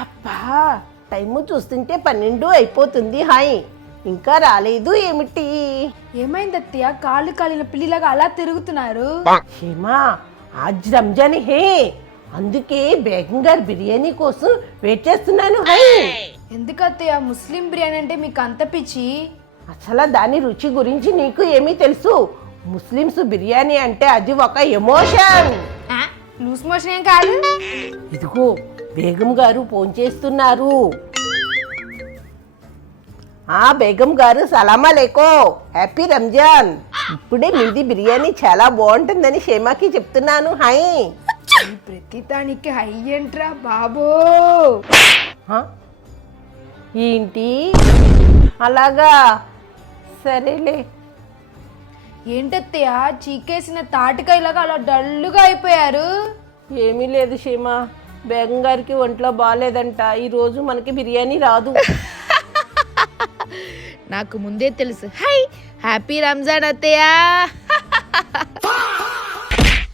అబ్బా టైము చూస్తుంటే 12 అయిపోతుంది. హాయ్ ఇంకా రాలేదు ఏమిటి? ఏమైంది అత్తయ్య? కాళ్ళు కాలిన పిల్లిలాగా అలా తిరుగుతున్నారు. హేమా ఆజ్ రంజాన్ హే, అందుకే బేగం గారు బిర్యానీ కోసం వెయిట్ చేస్తున్నాను. హై ఎందుకు అత్తయ్య ముస్లిం బిర్యానీ అంటే మీకు అంత పిచ్చి? అసలు దాని రుచి గురించి నీకు ఏమీ తెలుసు? ముస్లిమ్స్ బిర్యానీ అంటే అది ఒక ఎమోషన్. లూస్ మోషన్ ఏం కాదు. ఇదిగో బేగం గారు ఫోన్ చేస్తున్నారు. బేగం గారు సలాం అలైకో, హ్యాపీ రంజాన్. ఇప్పుడే మీది బిర్యానీ చాలా బాగుంటుందని షేమాకి చెప్తున్నాను. హై ప్రతి దానికి హై ఏంట్రా బాబో? ఏంటి అలాగా? సరేలే. ఏంటత్తయ్య చీకేసిన తాటికాయలాగా అలా డల్లుగా అయిపోయారు? ఏమీ లేదు షేమా, బేగం గారికి ఒంట్లో బాగాలేదంట. ఈరోజు మనకి బిర్యానీ రాదు. నాకు ముందే తెలుసు. హై హ్యాపీ రంజాన్ అత్తయ్య.